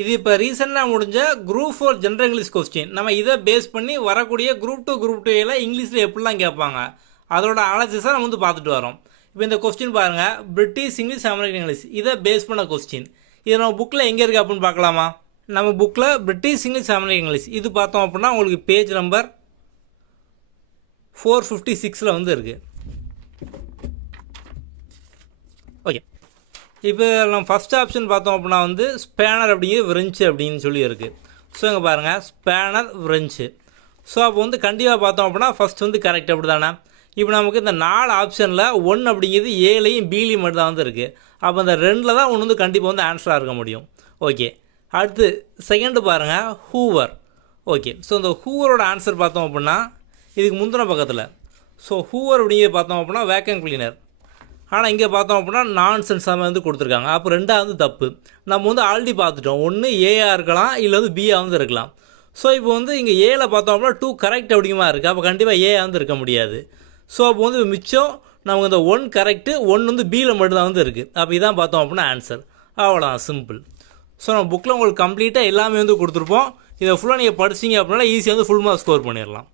இது இப்போ ரீசெண்டாக முடிஞ்ச குரூப் 4 ஜென்ரல் இங்கிலீஷ் கொஸ்டின். நம்ம இதை பேஸ் பண்ணி வரக்கூடிய குரூப் 2 குரூப் 2 இங்கிலீஷில் எப்படிலாம் கேட்பாங்க அதோட அனாலிசிஸாக நம்ம வந்து பார்த்துட்டு வரோம். இப்போ இந்த கொஸ்டின் பாருங்கள், பிரிட்டிஷ் இங்கிலீஷ் அமெரிக்கன் இங்கிலீஷ் இதை பேஸ் பண்ண கொஸ்டின். இது நம்ம புக்கில் எங்கே இருக்குது அப்படின்னு பார்க்கலாமா? நம்ம புக்கில் பிரிட்டிஷ் இங்கிலீஷ் அமெரிக்கன் இங்கிலீஷ் இது பார்த்தோம் அப்படின்னா உங்களுக்கு பேஜ் நம்பர் 456 வந்து இருக்குது. ஓகே, இப்போ நம்ம ஃபஸ்ட் ஆப்ஷன் பார்த்தோம் அப்படின்னா வந்து ஸ்பேனர் அப்படிங்கிறது ஃப்ரெஞ்சு அப்படின்னு சொல்லி இருக்குது. ஸோ இங்கே பாருங்கள், ஸ்பேனர் ஃப்ரெஞ்சு. ஸோ அப்போ வந்து கண்டிப்பாக பார்த்தோம் அப்படின்னா ஃபஸ்ட் வந்து கரெக்ட் அப்படி தானே. இப்போ நமக்கு இந்த 4 ஆப்ஷனில் 1 அப்படிங்கிறது ஏலையும் பிலையும் மட்டும் தான் வந்து இருக்குது. அப்போ இந்த 2ல் தான் ஒன்று வந்து கண்டிப்பாக வந்து ஆன்சராக இருக்க முடியும். ஓகே, அடுத்து செகண்டு பாருங்கள், ஹூவர். ஓகே, ஸோ இந்த ஹூவரோட ஆன்சர் பார்த்தோம் அப்படின்னா இதுக்கு முந்தின பக்கத்தில். ஸோ ஹூவர் அப்படிங்கிறது பார்த்தோம் அப்படின்னா வேக்கம் கிளீனர். ஆனால் இங்கே பார்த்தோம் அப்படின்னா நான்சென்ஸ் வந்து கொடுத்துருக்காங்க. அப்போ 2வது தப்பு. நம்ம வந்து ஆல்ரெடி பார்த்துட்டோம், ஒன்று ஏஆ இருக்கலாம் இல்லை வந்து பிஆ வந்து இருக்கலாம். ஸோ இப்போ வந்து இங்கே ஏல பார்த்தோம் அப்படின்னா 2 கரெக்ட் அப்படிங்கமா இருக்குது. அப்போ கண்டிப்பாக ஏ வந்து இருக்க முடியாது. ஸோ அப்போ வந்து மிச்சம் நமக்கு இந்த 1 கரெக்டு, 1 வந்து பியில் மட்டும்தான் வந்து இருக்குது. அப்போ இதான் பார்த்தோம் அப்படின்னா ஆன்சர். அவ்வளோதான், சிம்பிள். ஸோ நம்ம புக்கில் உங்களுக்கு கம்ப்ளீட்டாக எல்லாமே வந்து கொடுத்துருப்போம். இதை ஃபுல்லாக நீங்கள் படிச்சிங்க அப்படின்னா ஈஸியாக வந்து ஃபுல் மார்க் ஸ்கோர் பண்ணிடலாம்.